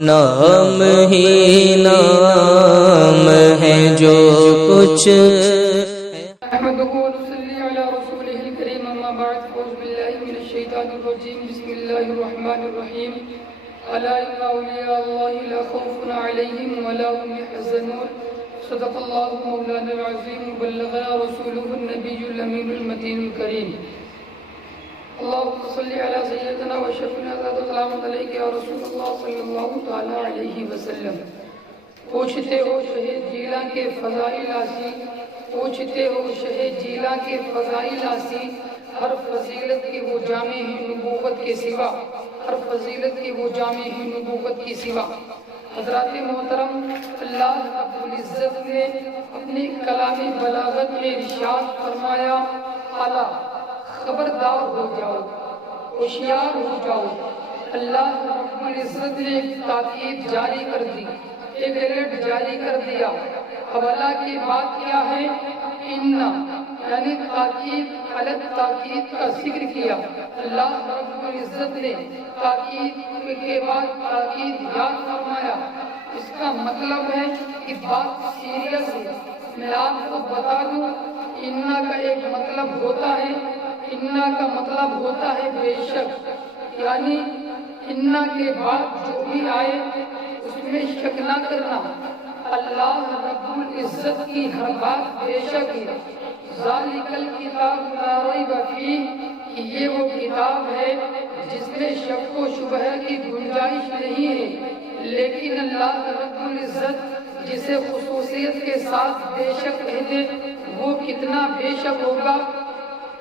نام ہی نام ہے جو کچھ احمدہ ونصلی علی رسولہ الکریم اما بعد اعوذ باللہ من الشیطان الرجیم بسم اللہ الرحمن الرحیم الا ان اولیاء اللہ لا خوف علیہم ولا هم يحزنون صدق اللہ مولانا العظیم وبلغنا رسولہ النبی الامین المتین الکریم اللہم صلی علی سیدنا و شفیعنا ذات سلام علیک یا رسول اللہ صلی اللہ تعالی علیہ وسلم۔ پوچھتے ہو شہید جیلاں کے فضائل آسی، پوچھتے ہو شہید جیلاں کے فضائل آسی، ہر فضیلت کی وہ جامع ہے نبوت کے سوا، ہر فضیلت کی وہ جامع ہے نبوت کے سوا۔ حضرات محترم، اللہ رب العزت نے اپنے کلام بلاغت میں ارشاد فرمایا، الا خبردار ہو جاؤ، ہوشیار ہو جاؤ۔ اللہ رب العزت نے ایک تاکید جاری کر دی، ایک الرٹ جاری کر دیا۔ حوالہ کی بات کیا ہے؟ اِنَّا، یعنی تاکید علت تاکید کا ذکر کیا۔ اللہ رب العزت نے تاکید کے بعد تاکید یاد فرمایا۔ اس کا مطلب ہے کہ بات سیریس ہے۔ میں آپ کو بتا دوں، اِنَّا کا ایک مطلب ہوتا ہے، اِنَّا کا مطلب ہوتا ہے بے شک، یعنی اِنَّا کے بعد جو بھی آئے اس میں شک نہ کرنا۔ اللہ رب العزت کی ہر بات بے شک ہے۔ ذَلِكَ الْكِتَابُ لَا رَيْبَ فِيهِ، کہ یہ وہ کتاب ہے جس میں شک و شبہ کی گنجائش نہیں ہے۔ لیکن اللہ رب العزت جسے خصوصیت کے ساتھ بے شک کہتے، وہ کتنا بے شک ہوگا؟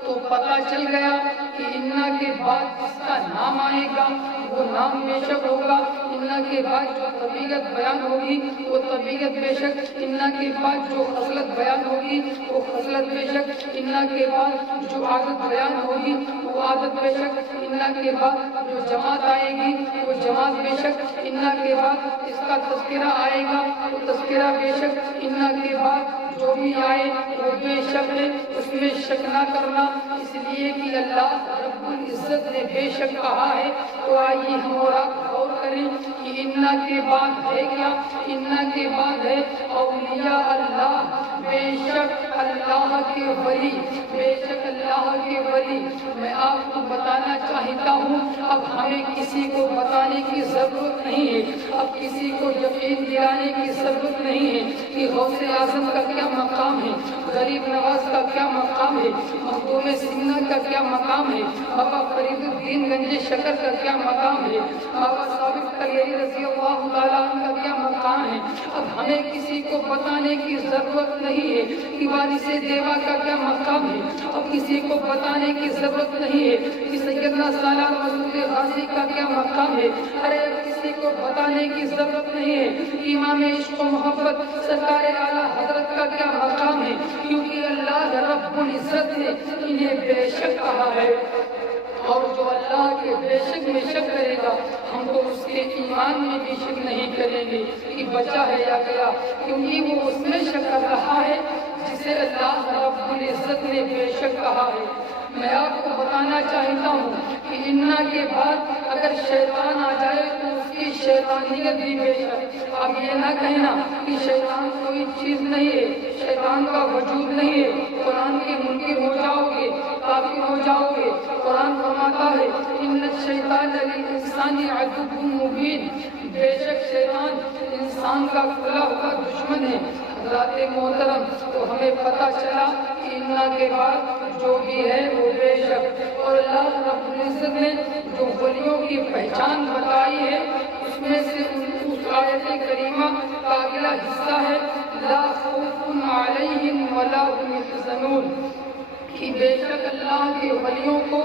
تو پتہ چل گیا کہ اِنَّا کے بعد جس کا نام آئے گا وہ نام بے شک ہوگا۔ اِنَّا کے بعد جو طبیعت بیان ہوگی وہ طبیعت بے شک، اِنَّا کے بعد جو خصلت بیان ہوگی وہ خصلت بے شک، اِنَّا کے بعد جو عادت بیان ہوگی وہ عادت بے شک، اِنَّا کے بعد جو جماعت آئے گی وہ جماعت بے شک، اِنَّا کے بعد اس کا تذکرہ آئے گا وہ تذکرہ بے شک، اِنَّا کے بعد جو بھی آئے وہ بے شک ہے، اس میں شک نہ کرنا۔ اس لیے کہ اللہ رب العزت نے بے شک کہا ہے، تو آئیے ہم اور آپ غور کریں کہ اِنَّا کے بعد ہے کیا؟ اِنَّا کے بعد ہے اولیاء اللہ، بے شک اللہ کے ولی، بے شک اللہ کے ولی۔ میں آپ کو بتانا چاہتا ہوں، اب ہمیں کسی کو بتانے کی ضرورت نہیں ہے، اب کسی کو یقین دلانے کی ضرورت نہیں ہے کہ غوث اعظم کا کیا مقام ہے، غریب نواز کا کیا مقام ہے، مخدوم سمنہ کا کیا مقام ہے، بابا فرید الدین گنج شکر کا کیا مقام ہے، بابا ثابت قلیری رضی اللہ تعالیٰ عنہ کا کیا مقام ہے۔ اب ہمیں کسی کو بتانے کی ضرورت نہیں ہے کہ وارث دیوا کا کیا مقام ہے، اب کسی کو بتانے کی ضرورت نہیں ہے کہ سیدنا سالار مسعود غازی کا کیا مقام ہے۔ ارے کسی کو بتانے کی ضرورت نہیں ہے کہ امام عشق و محبت سرکار اعلیٰ حضرت کا کیا مقام ہے، کیونکہ اللہ رب العزت نے انہیں بے شک کہا ہے۔ اور جو اللہ کے بے شک میں شک کرے گا، ہم کو اس کے ایمان میں بھی شک نہیں کریں گے کہ بچا ہے یا گیا، کیونکہ وہ اس میں شک کر رہا ہے جسے اللہ رب العزت نے بے شک کہا ہے۔ میں آپ کو بتانا چاہتا ہوں کہ اِنَّا کے بعد اگر شیطان آ جائے تو اس کی شیطانیت بھی بے شک۔ اب یہ نہ کہنا کہ شیطان کوئی چیز نہیں ہے، شیطان کا وجود نہیں ہے، قرآن کے منکر ہو جاؤ گے، کافر ہو جاؤ گے۔ قرآن فرماتا ہے اِنَّ الشَّیْطَانَ لِلْإِنسَانِ عَدُوٌّ مُّبِینٌ، بے شک شیطان انسان کا کھلا ہوا دشمن ہے۔ حضرات محترم، تو ہمیں پتہ چلا کہ اِنَّا کے بعد جو بھی ہے وہ بے شک۔ اور اللہ رب العزت نے جو ولیوں کی پہچان بتائی ہے اس میں سے اس آیت کریمہ کا اگلا حصہ ہے لا خوف علیہم ولا هم يحزنون، کہ بے شک اللہ کے ولیوں کو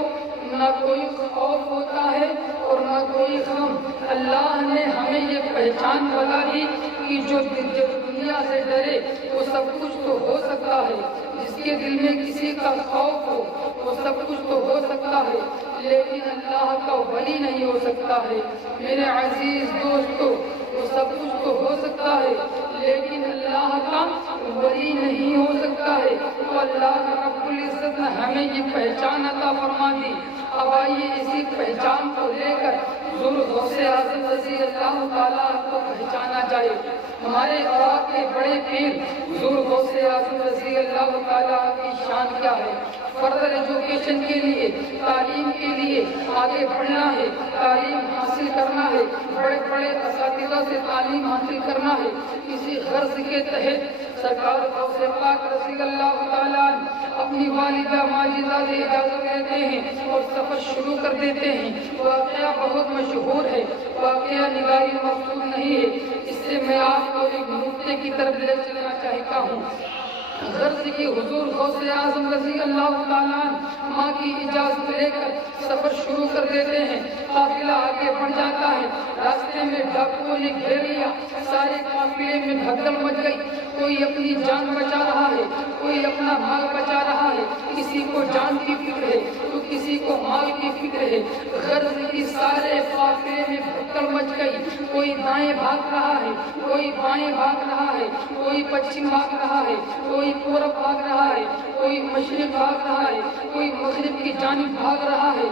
نہ کوئی خوف ہوتا ہے اور نہ کوئی غم۔ اللہ نے ہمیں یہ پہچان بتا دی کہ جو دنیا سے ڈرے وہ سب کچھ تو ہو سکتا ہے، جس کے دل میں کسی کا خوف ہو وہ سب کچھ تو ہو سکتا ہے، لیکن اللہ کا ولی نہیں ہو سکتا ہے۔ میرے عزیز دوستو، وہ سب کچھ تو ہو سکتا ہے لیکن اللہ کا ولی نہیں ہو سکتا ہے۔ تو اللہ رب العزت نے ہمیں یہ پہچان عطا فرما دی۔ اب آئیے اسی پہچان کو لے کر حضور غوث اعظم رضی اللہ تعالیٰ ہمارے اور آپ کے بڑے پیر حضور غوث اعظم رضی اللہ تعالیٰ کی شان کیا ہے۔ فردر ایجوکیشن کے لیے، تعلیم کے لیے آگے بڑھنا ہے، تعلیم حاصل کرنا ہے، بڑے بڑے اساتذہ سے تعلیم حاصل کرنا ہے۔ اسی غرض کے تحت سرکار غوث پاک رضی اللہ تعالیٰ اپنی والدہ ماجدہ سے اجازت لیتے ہیں اور سفر شروع کر دیتے ہیں۔ واقعہ بہت مشہور ہے، واقعہ نگاری مقصود نہیں ہے، اس سے میں آپ کو ایک نقطے کی طرف لے چلنا چاہتا ہوں۔ غرض کی حضور غوث اعظم رضی اللہ تعالیٰ ماں کی اجازت لے کر سفر شروع کر دیتے ہیں۔ قافلہ آگے بڑھ جاتا ہے، راستے میں ڈاکوؤں نے گھیر لیا، سارے قافلے میں بھگدڑ مچ گئی۔ کوئی اپنی جان بچا رہا ہے، کوئی اپنا مال بچا رہا ہے، کسی کو جان کی فکر ہے تو کسی کو مال کی فکر ہے۔ غرض کی سارے قافلے میں بھگدڑ مچ گئی، کوئی دائیں بھاگ رہا ہے، کوئی بائیں بھاگ رہا ہے، کوئی پچھم بھاگ رہا ہے، کوئی پورب بھاگ رہا ہے، کوئی مشرق بھاگ رہا ہے، کوئی مغرب کی جانب بھاگ رہا ہے۔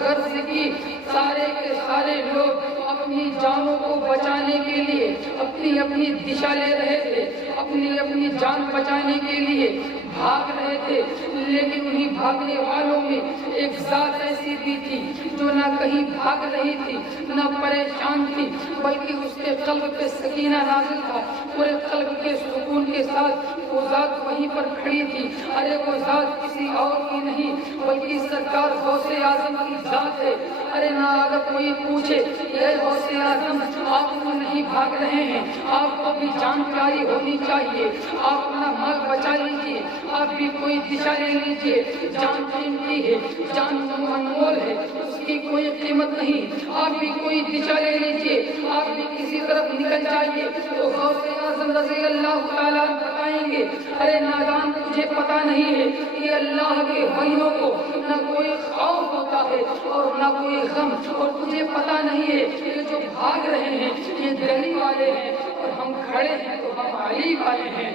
غرض کی سارے کے سارے لوگ اپنی جانوں کو بچانے کے لیے اپنی اپنی دشا لے رہے تھے، اپنی اپنی جان بچانے کے لیے بھاگ رہے تھے۔ لیکن انہیں بھاگنے والوں میں ایک ذات ایسی بھی تھی جو نہ کہیں بھاگ رہی تھی، نہ پریشان تھی، بلکہ اس کے قلب پہ سکینہ نازل تھا۔ پورے قلب کے سکون کے ساتھ وہ ذات وہیں پر کھڑی تھی۔ ارے وہ ذات کسی اور کی نہیں بلکہ سرکار غوث اعظم کی ذات ہے۔ ارے نہ اگر کوئی پوچھے اے غوث اعظم آپ کو نہیں بھاگ رہے ہیں، آپ کو بھی جان پیاری ہونی چاہیے، آپ اپنا مال بچا لیجیے، آپ بھی کوئی دشا لے لیجیے۔ جان قیمتی ہے، جان انمول ہے، اس کی کوئی قیمت نہیں، آپ بھی کوئی دشا لے لیجیے، آپ بھی کسی طرف نکل جائیے۔ تو غوث اعظم رضی اللہ تعالیٰ بتائیں گے ارے نادان تجھے پتا نہیں ہے کہ اللہ کے ولیوں کو نہ کوئی خوف ہوتا ہے اور نہ کوئی غم، اور تجھے پتا نہیں ہے کہ جو بھاگ رہے ہیں یہ دہلی والے ہیں اور ہم کھڑے ہیں تو ہم علی والے ہیں۔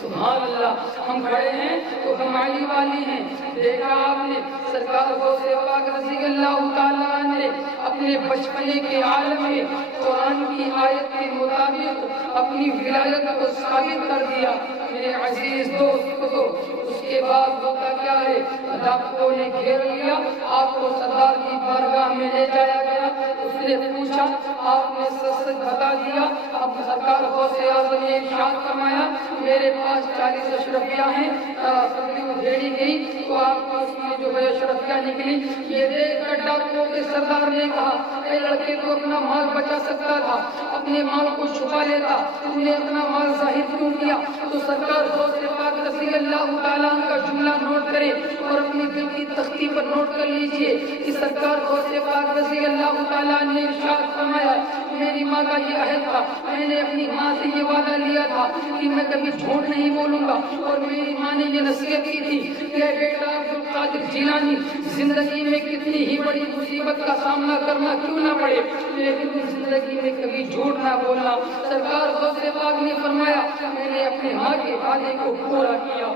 سبحان اللہ، ہم کھڑے ہیں تو ہم علی والی ہیں۔ دیکھا آپ نے سرکار غوث پاک رضی اللہ تعالیٰ نے اپنے بچپنے کے عالم میں قرآن کی آیت کے مطابق اپنی ولایت کو ثابت کر دیا۔ میرے عزیز دوست کو اس کے بعد ہوتا کیا ہے، ڈاکوؤں نے گھیر لیا، آپ کو سردار کی بارگاہ میں لے جایا گیا۔ اس نے پوچھا، آپ نے سچ سچ بتا دیا۔ اب سرکار غوث اعظم نے ارشاد فرمایا میرے پاس 40 اشرفیاں ہیں۔ صدری ادھیڑی گئی تو آپ کو اس میں جو ہے اشرفیاں نکلی۔ یہ دیکھ کر ڈاکوؤں کے سردار نے کہا اے لڑکے تو اپنا مال بچا سکتا تھا، اپنے مال کو چھپا لیتا، تم نے اپنا مال ظاہر کیوں کیا؟ تو سرکار غوث پاک رضی اللہ تعالیٰ کا جملہ نوٹ کرے اور اپنی دل کی تختی پر نوٹ کر لیجئے کہ سرکار غوث پاک رضی اللہ تعالیٰ نے ارشاد فرمایا میری ماں کا یہ عہد تھا، میں نے اپنی ماں سے یہ وعدہ لیا تھا کہ میں کبھی جھوٹ نہیں بولوں گا، اور میری ماں نے یہ نصیحت کی تھی کہ اے بیٹا عبدالقادر جیلانی زندگی میں کتنی ہی بڑی مصیبت کا سامنا کرنا کیوں نہ پڑے لیکن زندگی میں کبھی جھوٹ نہ بولنا۔ سرکار غوث پاک نے فرمایا میں نے اپنے ماں کے وعدے کو پورا کیا۔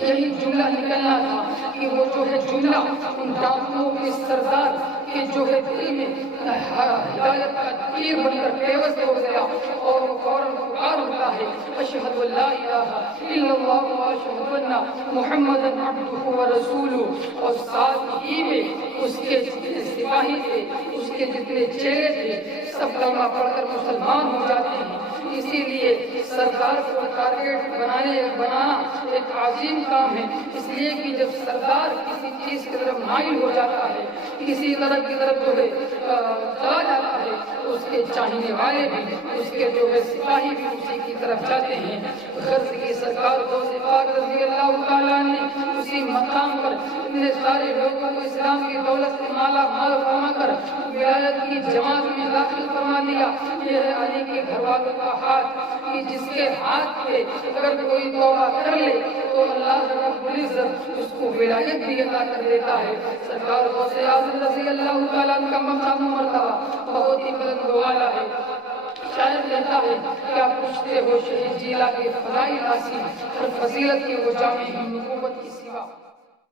یہی جملہ نکلنا تھا کہ وہ جو ہے جملہ ان ڈاکوؤں کے سردار کے جو ہے دل میں ہدایت کا تیر بن کر پیوست ہو گیا اور وہ فوراً پکار ہوتا ہے اشہد ان لا الہ الا اللہ و اشہد ان محمدا عبدہ و رسولہ، اور ساتھ ہی میں اس کے جتنے سپاہی تھے، اس کے جتنے چہرے تھے، سب کلمہ پڑھ کر مسلمان ہو جاتے ہیں۔ اسی لیے سردار کو ٹارگیٹ بنانا ایک عظیم کام ہے، اس لیے کہ جب سردار کسی چیز کی طرف مائل ہو جاتا ہے، کسی طرح کی طرف جو ہے چلا جاتا ہے تو اس کے چاہنے والے بھی، اس کے جو ہے سپاہی بھی اسی کی طرف جاتے ہیں۔ غرض کی سرکار غوث پاک رضی اللہ تعالیٰ نے اسی مقام پر اتنے سارے لوگوں کو اسلام کی دولت سے مالا مال فرما کر ولایت کی جماعت میں داخل فرما دیا۔ یہ ہے علی کے گھر والوں کا ہاتھ کہ جس کے ہاتھ پہ اگر کوئی توبہ کر لے تو اللہ رب العزت اس کو ولایت بھی عطا کر دیتا ہے۔ سرکار غوث اعظم رضی اللہ تعالیٰ کا مقام و مرتبہ بہت ہی بلند والا ہے۔ شاعر کہتا ہے کیا پوچھتے ہو شہید جیلا کے فضائل آسی، ہر فضیلت کے وہ جامع نبوت کی سوا۔